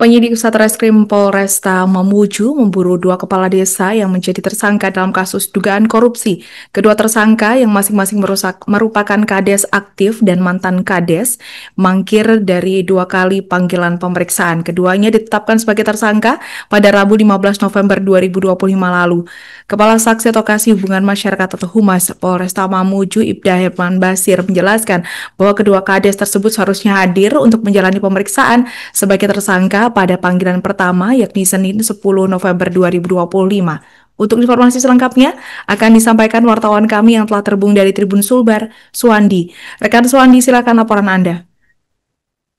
Penyidik Satreskrim Polresta Mamuju memburu dua kepala desa yang menjadi tersangka dalam kasus dugaan korupsi. Kedua tersangka yang masing-masing merupakan kades aktif dan mantan kades mangkir dari dua kali panggilan pemeriksaan. Keduanya ditetapkan sebagai tersangka pada Rabu 15 November 2025 lalu. Kepala Saksi atau Kasih Hubungan Masyarakat atau Humas Polresta Mamuju Ibda Herman Basir menjelaskan bahwa kedua kades tersebut seharusnya hadir untuk menjalani pemeriksaan sebagai tersangka pada panggilan pertama yakni Senin 10 November 2025. Untuk informasi selengkapnya akan disampaikan wartawan kami yang telah terhubung dari Tribun Sulbar, Suwandi. Rekan Suwandi, silakan laporan Anda.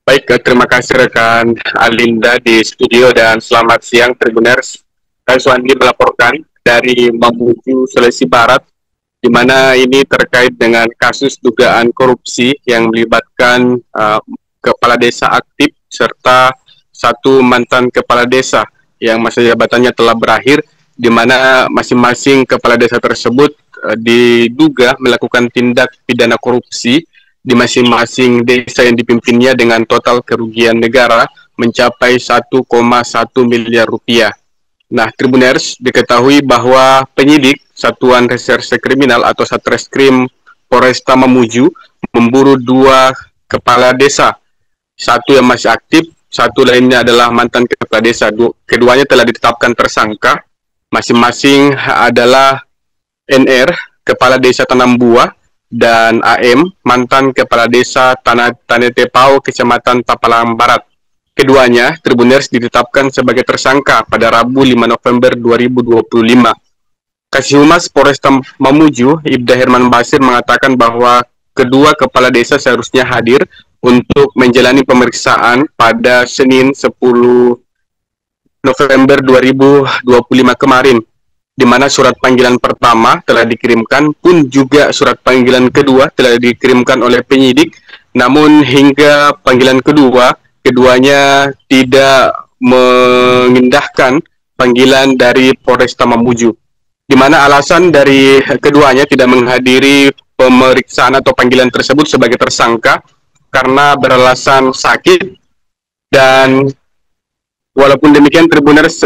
Baik, terima kasih rekan Alinda di studio dan selamat siang Tribuners. Saya Suwandi melaporkan dari Mamuju, Sulawesi Barat, di mana ini terkait dengan kasus dugaan korupsi yang melibatkan kepala desa aktif serta satu mantan kepala desa yang masa jabatannya telah berakhir, di mana masing-masing kepala desa tersebut diduga melakukan tindak pidana korupsi di masing-masing desa yang dipimpinnya dengan total kerugian negara mencapai 1,1 miliar rupiah. Nah, Tribuners, diketahui bahwa penyidik Satuan Reserse Kriminal atau Satreskrim Polresta Mamuju memburu dua kepala desa, satu yang masih aktif, satu lainnya adalah mantan kepala desa. Keduanya telah ditetapkan tersangka, masing-masing adalah NR, kepala desa Tanam Buah, dan AM, mantan kepala desa Tanetepau, Kecamatan Tapalang Barat. Keduanya, Tribuners, ditetapkan sebagai tersangka pada Rabu 5 November 2025. Kasih Humas Polresta Mamuju, Ibda Herman Basir mengatakan bahwa kedua kepala desa seharusnya hadir untuk menjalani pemeriksaan pada Senin 10 November 2025 kemarin, di mana surat panggilan pertama telah dikirimkan, pun juga surat panggilan kedua telah dikirimkan oleh penyidik, namun hingga panggilan kedua, keduanya tidak mengindahkan panggilan dari Polresta Mamuju, di mana alasan dari keduanya tidak menghadiri pemeriksaan atau panggilan tersebut sebagai tersangka karena beralasan sakit. Dan walaupun demikian, Tribuners,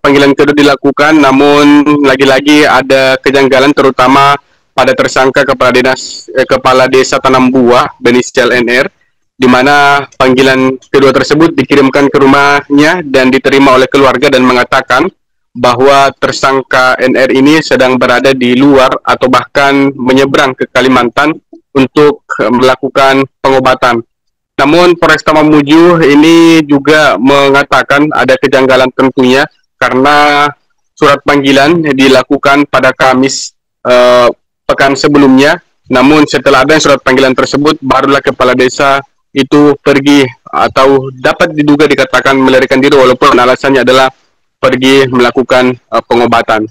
panggilan kedua dilakukan, namun lagi-lagi ada kejanggalan terutama pada tersangka kepala desa Tanam Buah berinisial NR, di mana panggilan kedua tersebut dikirimkan ke rumahnya dan diterima oleh keluarga dan mengatakan bahwa tersangka NR ini sedang berada di luar atau bahkan menyeberang ke Kalimantan untuk melakukan pengobatan. Namun Polresta Mamuju ini juga mengatakan ada kejanggalan tentunya karena surat panggilan dilakukan pada Kamis pekan sebelumnya, namun setelah ada surat panggilan tersebut barulah kepala desa itu pergi atau dapat diduga dikatakan melarikan diri, walaupun alasannya adalah pergi melakukan pengobatan.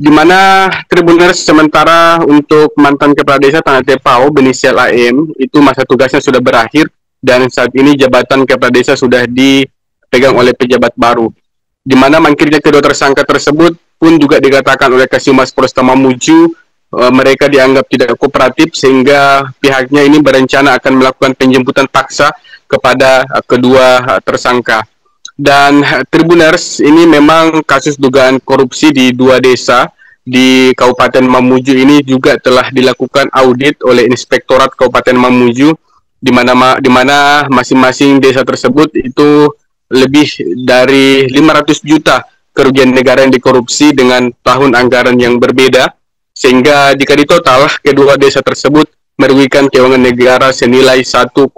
Di mana Tribuners, sementara untuk mantan kepala desa Tanetepau berinisial AM itu masa tugasnya sudah berakhir dan saat ini jabatan kepala desa sudah dipegang oleh pejabat baru. Di mana mangkirnya kedua tersangka tersebut pun juga dikatakan oleh Kasih Humas Polresta Mamuju mereka dianggap tidak kooperatif sehingga pihaknya ini berencana akan melakukan penjemputan paksa kepada kedua tersangka. Dan Tribuners, ini memang kasus dugaan korupsi di dua desa di Kabupaten Mamuju ini juga telah dilakukan audit oleh Inspektorat Kabupaten Mamuju, di mana masing-masing desa tersebut itu lebih dari 500 juta kerugian negara yang dikorupsi dengan tahun anggaran yang berbeda, sehingga jika ditotal kedua desa tersebut merugikan keuangan negara senilai 1,1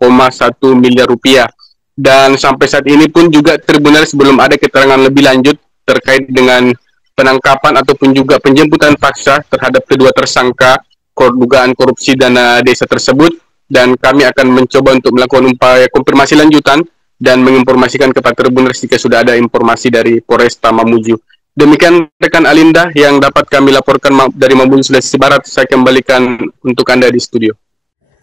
miliar rupiah. Dan sampai saat ini pun juga Tribuners belum ada keterangan lebih lanjut terkait dengan penangkapan ataupun juga penjemputan paksa terhadap kedua tersangka dugaan korupsi dana desa tersebut, dan kami akan mencoba untuk melakukan upaya konfirmasi lanjutan dan menginformasikan kepada Tribuners jika sudah ada informasi dari Polresta Mamuju. Demikian rekan Alinda yang dapat kami laporkan dari Mamuju, Sulawesi Barat. Saya kembalikan untuk Anda di studio.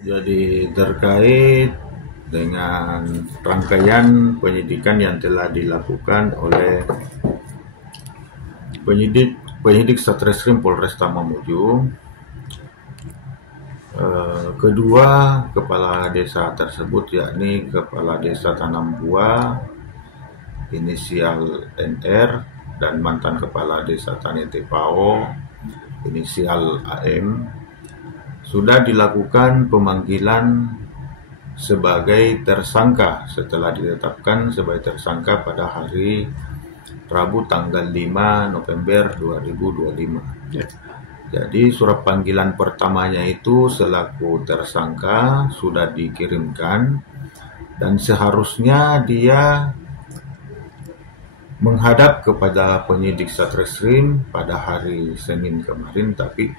Jadi terkait dengan rangkaian penyidikan yang telah dilakukan oleh penyidik Satreskrim Polresta Mamuju, kedua kepala desa tersebut yakni kepala desa Tanam Buah inisial NR, dan mantan Kepala Desa Tanete Pao inisial AM sudah dilakukan pemanggilan sebagai tersangka setelah ditetapkan sebagai tersangka pada hari Rabu tanggal 5 November 2025. Jadi surat panggilan pertamanya itu selaku tersangka sudah dikirimkan dan seharusnya dia menghadap kepada penyidik Satreskrim pada hari Senin kemarin, tapi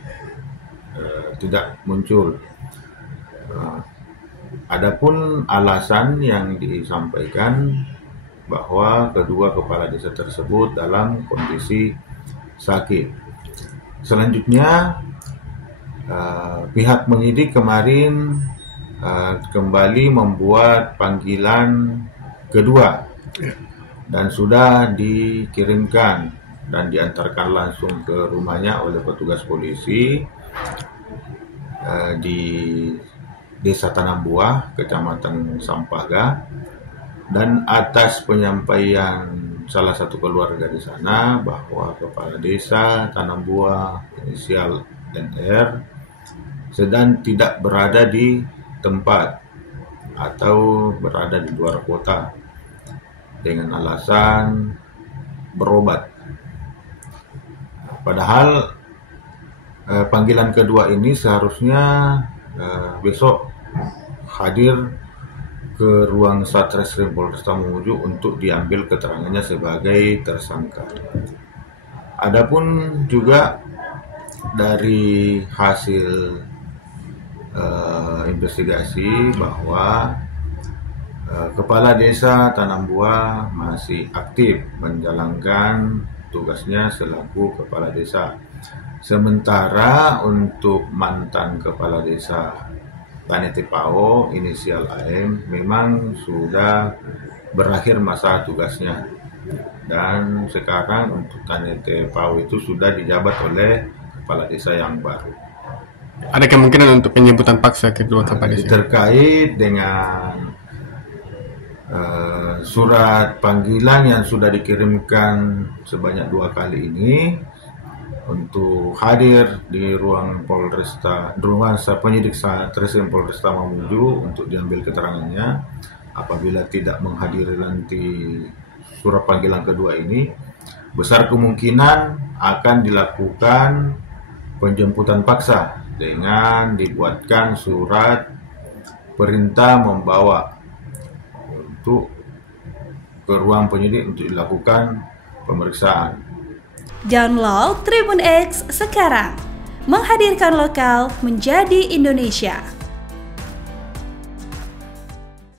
tidak muncul. Adapun alasan yang disampaikan bahwa kedua kepala desa tersebut dalam kondisi sakit. Selanjutnya pihak penyidik kemarin kembali membuat panggilan kedua dan sudah dikirimkan dan diantarkan langsung ke rumahnya oleh petugas polisi di Desa Tanambuah, Kecamatan Sampaga, dan atas penyampaian salah satu keluarga di sana bahwa kepala desa Tanambuah inisial NR sedang tidak berada di tempat atau berada di luar kota dengan alasan berobat. Padahal panggilan kedua ini seharusnya besok hadir ke ruang Satreskrim Polresta Mamuju untuk diambil keterangannya sebagai tersangka. Adapun juga dari hasil investigasi bahwa Kepala Desa Tanambuah masih aktif menjalankan tugasnya selaku Kepala Desa. Sementara untuk mantan Kepala Desa Tanete Pao inisial AM memang sudah berakhir masa tugasnya. Dan sekarang untuk Tanete Pao itu sudah dijabat oleh Kepala Desa yang baru. Ada kemungkinan untuk penjemputan paksa kedua kepala desa? Terkait dengan surat panggilan yang sudah dikirimkan sebanyak 2 kali ini untuk hadir di ruang penyidik Satreskrim Polresta Mamuju untuk diambil keterangannya. Apabila tidak menghadiri nanti surat panggilan kedua ini, besar kemungkinan akan dilakukan penjemputan paksa dengan dibuatkan surat perintah membawa untuk ke ruang penyidik untuk dilakukan pemeriksaan. Download Tribun X sekarang, menghadirkan lokal menjadi Indonesia.